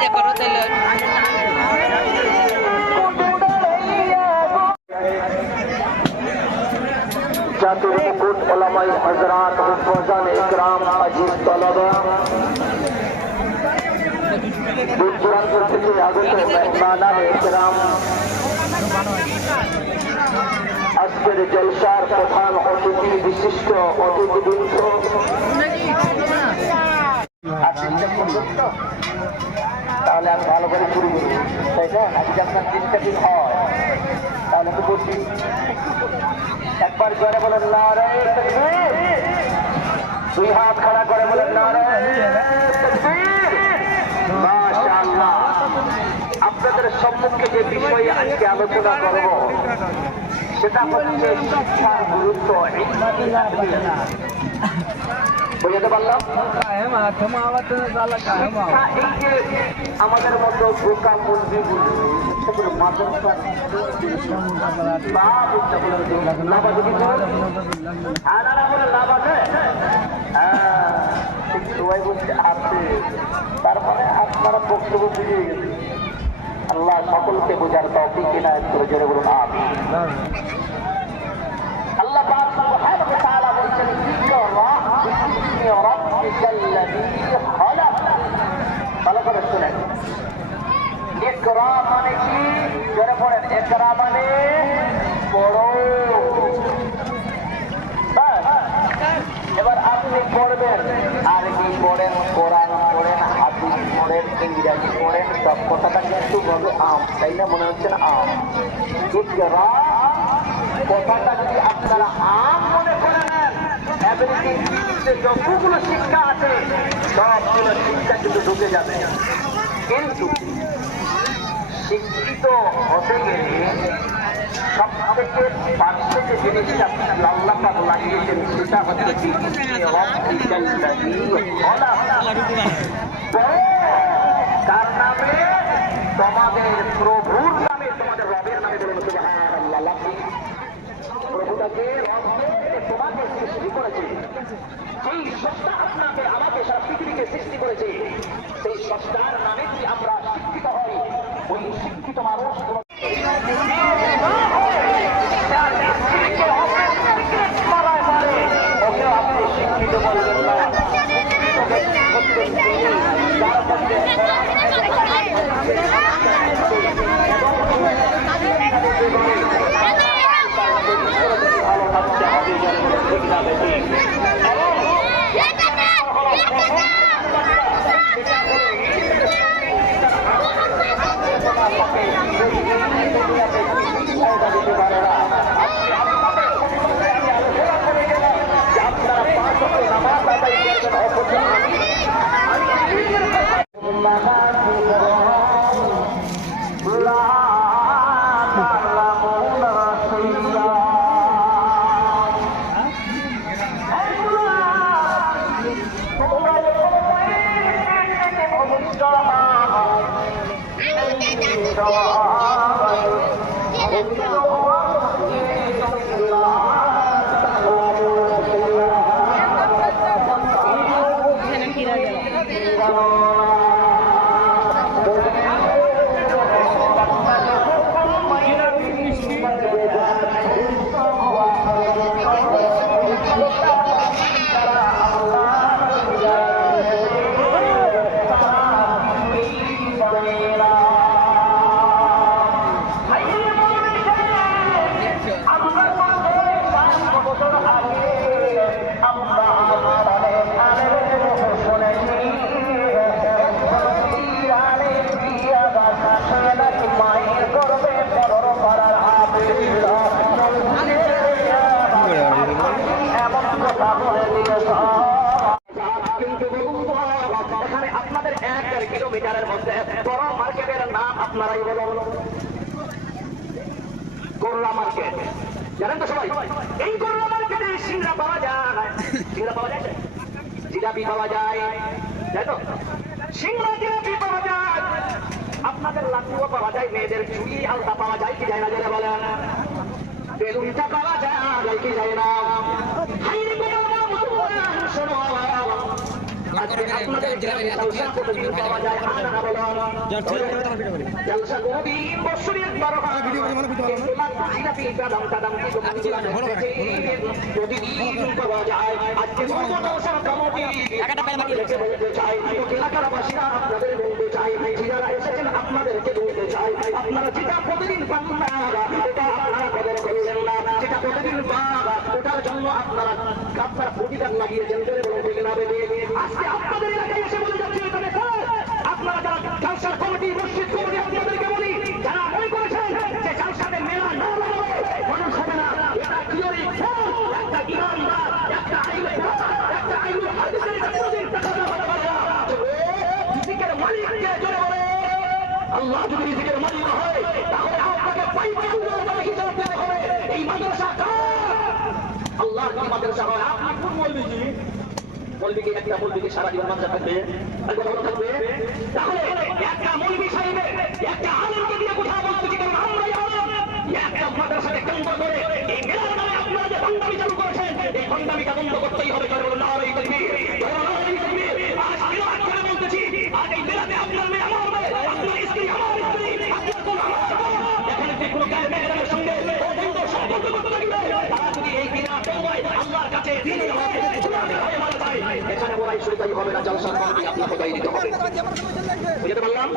বাইরে করো তাহলে জাতির মুকুট ওলামায়ে হযরত হুফাজান ইকরাম আজিজ তলবা দূর দূরান্ত থেকে আগত মেহমানানে ইকরাম আজকের জলসার প্রধান অতিথি বিশিষ্ট অতিথিবৃন্দ তাহলে আমি ভালো করে শুরু করি তাই না আজকে আপনার 3টা দিন হয় তাহলে তো বলছি একবার জোরে বলেন নারায়ে তাকবীর দুই হাত খাড়া করে বলেন নারায়ে তাকবীর মাশাআল্লাহ আপনাদের সম্মুখে যে বিষয়ে আজকে আলোচনা করব সেটা হচ্ছে শিক্ষার গুরুত্ব বুঝতে পারলাম আমাদের মতো বোকা মুরগিগুলো তারপরে আপনারা বক্তব্য বুঝিয়ে গেছে আল্লাহ সকলকে বোঝার তৌফিক ইনায়াত করে জোরে বলুন আমিন আল্লাহ পাক সুবহানাহু ওয়া তাআলা বলেছেন ইকরা বিসমি রাব্বিকাল্লাযী খালাক ভালো করে শুনেন ইকরা মানে কি জোরে পড়েন ইকরা মানে পড়ো এবার আপনি পড়বেন আরবি পড়েন কোরআন পড়েন হাদিস পড়েন ইংরেজি পড়েন সব কথাটা কিন্তু বলে আম তাই না মনে হচ্ছে না আম ইকরা কথাটা যদি আপনারা আম মনে করে নেন এভরিথিং যতগুলো শিক্ষা আছে সবগুলো শিক্ষা কিন্তু ঢুকে যাবে কিন্তু শিক্ষিত হতে গেলে সব থেকে পার্শ্বে যে জিনিসটা আল্লাহ পাক লাগিয়েছেন সেটা হচ্ছে তার নামে তোমাদের প্রভুর নামে তোমাদের রবের নামে বলুন সুবহানাল্লাহ প্রভুটাকে তোমাকে সৃষ্টি করেছে সেই সত্তা আপনাকে আমাকে সারা পৃথিবীকে সৃষ্টি করেছে সেই সত্তার নামে যদি আমরা শিক্ষিত হই ওই শিক্ষিত মানুষ ওকে আপনি শিক্ষিত বলবেন না ভালো থাকতে হবে ঠিক না বেশি দিতে পারে না আপনারা 5 ওয়াক্ত নামাজ আদায় করবেন আপনাদের 1 কিলোমিটারের মধ্যে বড় মার্কেটের নাম আপনারাই বলুন গোল্লা মার্কেট জানেন তো সবাই এই গোল্লা মার্কেটে সিংড়া পাওয়া যায় সিংড়া পাওয়া যায় জিলাপি পাওয়া যায় তাই তো সিংড়া জিলাপি পাওয়া যায় আপনাদের লাড্ডুও পাওয়া যায় মেয়েদের চুড়ি আলতা পাওয়া যায় কি যায় না যারা বলেন বেলুনটা পাওয়া যায় কি যায় না আপনাদের জলসা প্রতিদিন পাওয়া যায় আপনারা বলুন জলসা প্রতিদিন বছরে একবার হয় প্রতিদিন পাওয়া যায় আজকে জলসা কমিটি বলতে চাই এলাকাবাসীরা আপনাদের বলতে চাই যারা এসেছেন আপনাদেরকে বলতে চাই আপনারা যেটা প্রতিদিন পান না এটা আপনারা কদর করলেন না যেটা প্রতিদিন পান ওটার জন্য আপনারা প্রতিদান লাগিয়েছেন বলতে না বেরিয়ে আজকে আপনাদের এলাকায় এসে বলে যাচ্ছে আপনারা যারা জলসার কমিটি মসজিদ কমিটি আপনাদেরকে বলি যারা মনে করেছেন যে জলসাতে মেলা না মানুষ হবে না এটা থিওরি একটা ইমানদার একটা আইন হাদিসের রিজিকের মালিককে জোরে বলে আল্লাহ যদি রিজিকের মালিক হয় তাহলে আপনাকে পাইপাই হিসাব দিতে হবে এই মাদ্রাসা আল্লাহ কি মাদ্রাসা হয় আপনি কোন বলবি মৌলবীকে একটা মৌলবীকে সারা জীবন মাদ্রাসা থাকবে তাহলে একটা মৌলবী সাহেবের একটা আলেমকে দিয়ে কোথাও বলা উচিত আমরাই আলেম একটা মাদ্রাসাকে কেন্দ্র করে এই মেলার নামে আপনারা যে ভণ্ডামি চালু করেছেন এই ভণ্ডামিটা বন্ধ করতেই হবে কারণ নারী তাকবীর আজ বিরাট করে বলতেছি আজ এই মেলাতে আপনার মেয়ে আমার মেয়ে আপনার স্ত্রী আমার স্ত্রী আপনার কোন আমার এখানে যে কোনো গায়ে মেয়েদের সঙ্গে বন্ধ সম্পর্ক করতে লাগবে তারা যদি এই বিনা তওবায় আল্লাহর কাছে দিনে হবে এখানে বলাই শুরুটাই হবে না জলসা কমিটি আপনাকে দায়ী দিতে হবে বুঝতে পারলাম